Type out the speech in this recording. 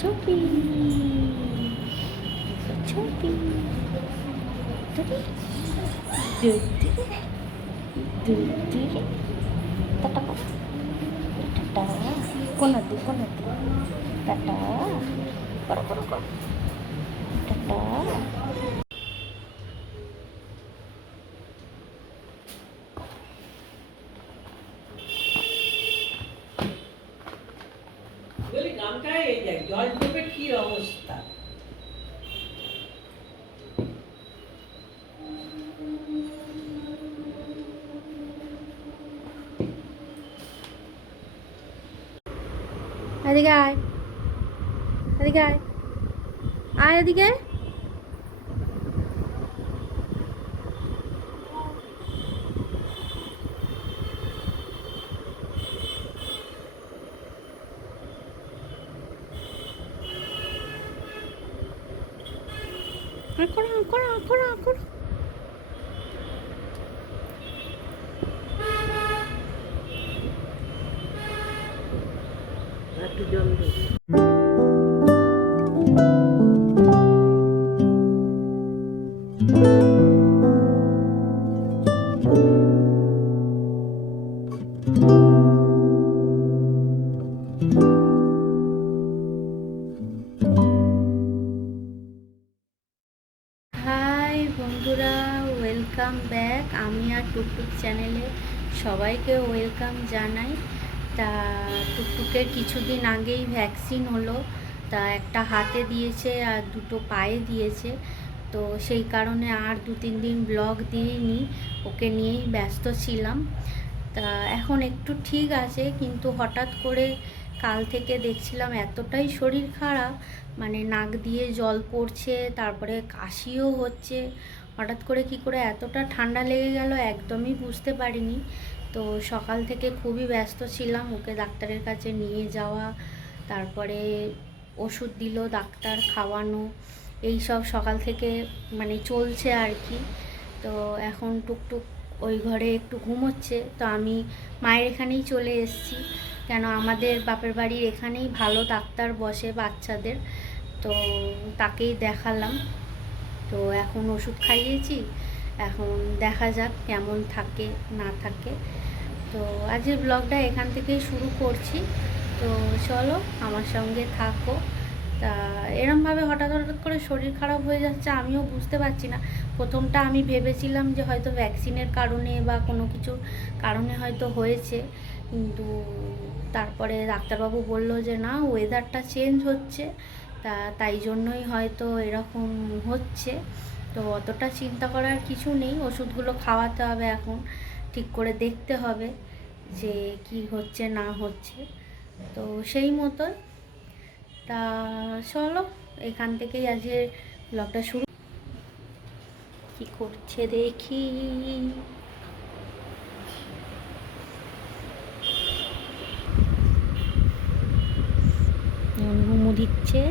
ছবি ছবি দুটি দুটি দুটি টাটা করো। টাটা কোনাতে কোনাতে টাটা করো করো করো টাটা বলি গ্রামটায় এই দেখ জল ঢুকে কি অবস্থা? এদিকে আয়। এদিকে আয়। আয় এদিকে আয় করো করো করো করো একটু জল ব্যাক। আমি আর টুকটুক চ্যানেলে সবাইকে ওয়েলকাম জানাই। তা টুকটুকের কিছুদিন আগেই ভ্যাকসিন হলো। তা একটা হাতে দিয়েছে আর দুটো পায়ে দিয়েছে। তো সেই কারণে আর দু তিন দিন ব্লগ দিইনি। ওকে নিয়েই ব্যস্ত ছিলাম। তা এখন একটু ঠিক আছে, কিন্তু হঠাৎ করে কাল থেকে দেখছিলাম এতটাই শরীর খারাপ মানে নাক দিয়ে জল পড়ছে, তারপরে কাশিও হচ্ছে। হঠাৎ করে কি করে এতটা ঠান্ডা লেগে গেল একদমই বুঝতে পারিনি। তো সকাল থেকে খুবই ব্যস্ত ছিলাম, ওকে ডাক্তারের কাছে নিয়ে যাওয়া, তারপরে ওষুধ দিল, ডাক্তার খাওয়ানো, এই সব সকাল থেকে মানে চলছে আর কি। তো এখন টুকটুক ওই ঘরে একটু ঘুমোচ্ছে, তো আমি মায়ের এখানেই চলে এসেছি। কেন আমাদের বাপের বাড়ির এখানেই ভালো ডাক্তার বসে বাচ্চাদের। তো তাকেই দেখালাম। তো এখন ওষুধ খাইয়েছি। এখন দেখা যাক কেমন থাকে, না থাকে। তো আজকের ব্লগটা এখান থেকেই শুরু করছি। তো চলো আমার সঙ্গে থাকো। তা এরমভাবে হঠাৎ হঠাৎ করে শরীর খারাপ হয়ে যাচ্ছে আমিও বুঝতে পারছি না। প্রথমটা আমি ভেবেছিলাম যে হয়তো ভ্যাকসিনের কারণে বা কোনো কিছুর কারণে হয়তো হয়েছে। কিন্তু তারপরে ডাক্তারবাবু বলল যে, না ওয়েদারটা চেঞ্জ হচ্ছে। তা, তাই জন্যই হয়তো এরকম হচ্ছে। তো অতটা চিন্তা করার কিছু নেই। ওষুধগুলো খাওয়াতে হবে এখন। ঠিক করে দেখতে হবে যে কি হচ্ছে, না হচ্ছে। তো সেই মতোই তা চলো, এখান থেকেই আজকে ব্লগটা শুরু। কি করছে দেখি। দিচ্ছে।